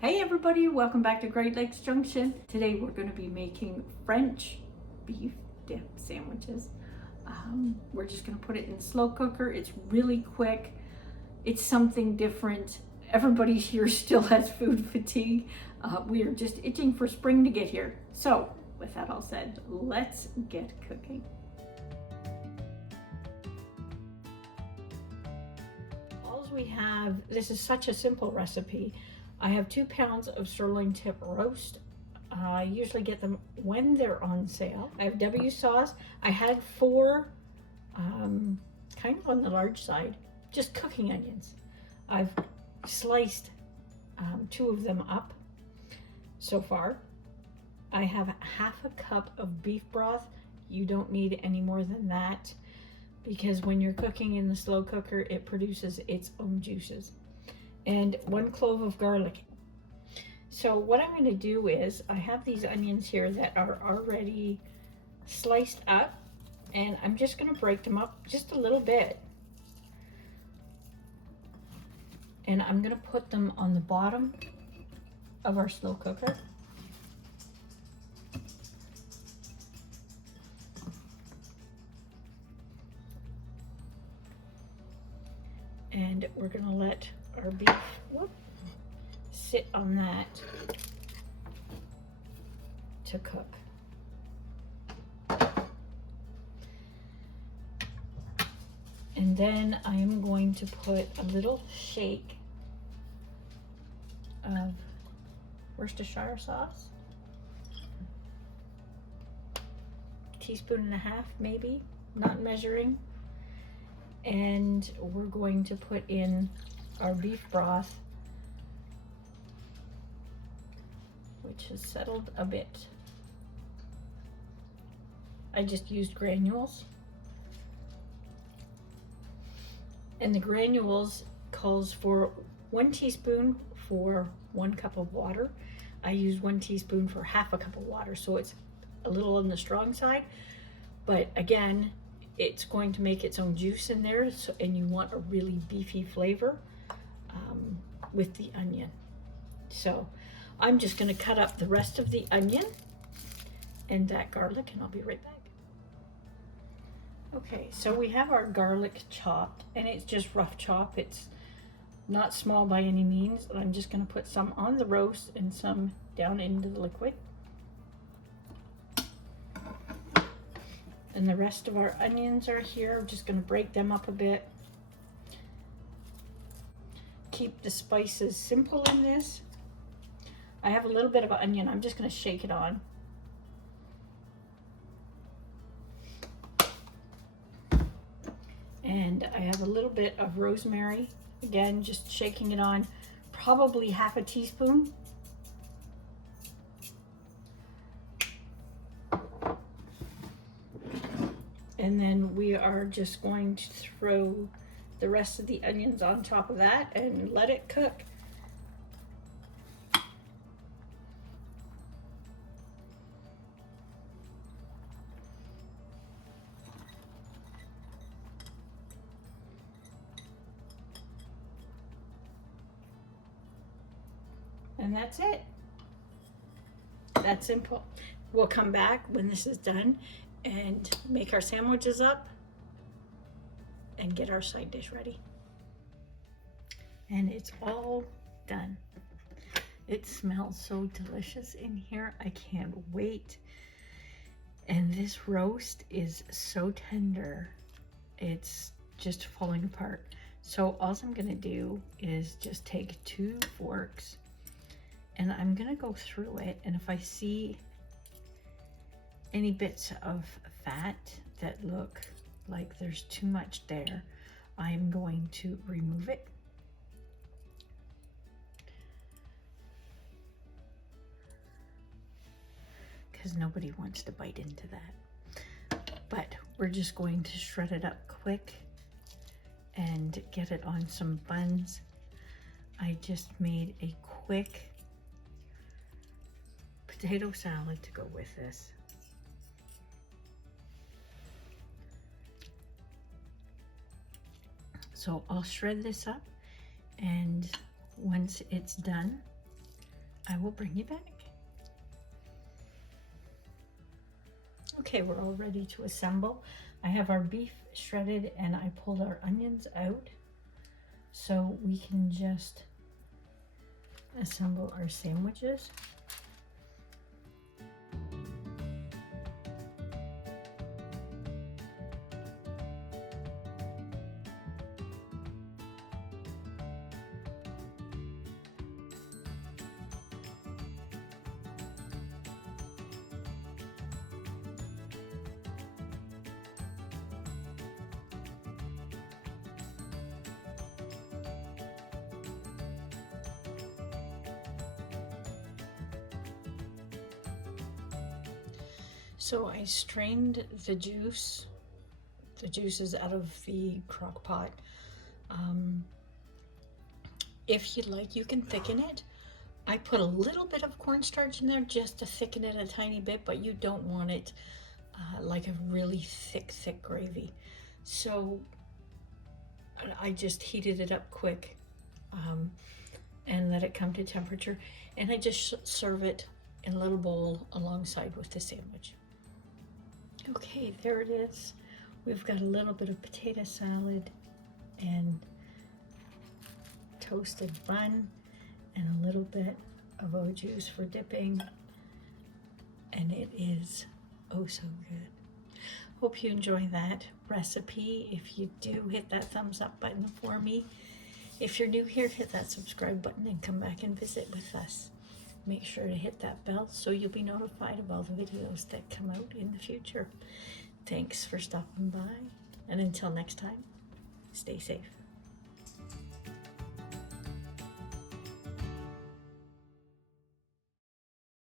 Hey everybody, welcome back to Great Lakes Junction. Today we're going to be making French beef dip sandwiches. We're just going to put it in the slow cooker. It's really quick. It's something different. Everybody here still has food fatigue. We are just itching for spring to get here. So with that all said, let's get cooking. All we have, this is such a simple recipe. I have 2 pounds of sirloin tip roast. I usually get them when they're on sale. I have W sauce. I had 4, kind of on the large side, just cooking onions. I've sliced 2 of them up so far. I have ½ a cup of beef broth. You don't need any more than that because when you're cooking in the slow cooker, it produces its own juices. And 1 clove of garlic. So what I'm going to do is I have these onions here that are already sliced up, and I'm just going to break them up just a little bit. And I'm going to put them on the bottom of our slow cooker. And we're going to let our beef sit on that to cook. And then I am going to put a little shake of Worcestershire sauce, 1.5 teaspoons maybe, not measuring. And we're going to put in our beef broth, which has settled a bit. I just used granules. And the granules calls for 1 teaspoon for 1 cup of water. I use 1 teaspoon for ½ a cup of water, so it's a little on the strong side. But again, it's going to make its own juice in there, so, and you want a really beefy flavor with the onion. So I'm just going to cut up the rest of the onion and that garlic, and I'll be right back. Okay, so we have our garlic chopped, and it's just rough chop. It's not small by any means. I'm just going to put some on the roast and some down into the liquid. And the rest of our onions are here. I'm just going to break them up a bit. Keep the spices simple in this. I have a little bit of an onion. I'm just going to shake it on. And I have a little bit of rosemary. Again, just shaking it on. Probably ½ teaspoon. And then we are just going to throw the rest of the onions on top of that and let it cook. And that's it. That's simple. We'll come back when this is done and make our sandwiches up and get our side dish ready. And it's all done. It smells so delicious in here. I can't wait. And this roast is so tender. It's just falling apart. So all I'm gonna do is just take 2 forks and I'm gonna go through it, and if I see any bits of fat that look like there's too much there, I'm going to remove it. Because nobody wants to bite into that. But we're just going to shred it up quick and get it on some buns. I just made a quick potato salad to go with this. So I'll shred this up, and once it's done, I will bring you back. Okay, we're all ready to assemble. I have our beef shredded and I pulled our onions out so we can just assemble our sandwiches. So I strained the juices out of the crock pot. If you'd like, you can thicken it. I put a little bit of cornstarch in there just to thicken it a tiny bit, but you don't want it like a really thick gravy. So I just heated it up quick and let it come to temperature, and I just serve it in a little bowl alongside with the sandwich. Okay, there it is. We've got a little bit of potato salad and toasted bun and a little bit of au juice for dipping, and it is oh so good. Hope you enjoy that recipe. If you do, hit that thumbs up button for me. If you're new here, hit that subscribe button and come back and visit with us. Make sure to hit that bell so you'll be notified of all the videos that come out in the future. Thanks for stopping by, and until next time, stay safe.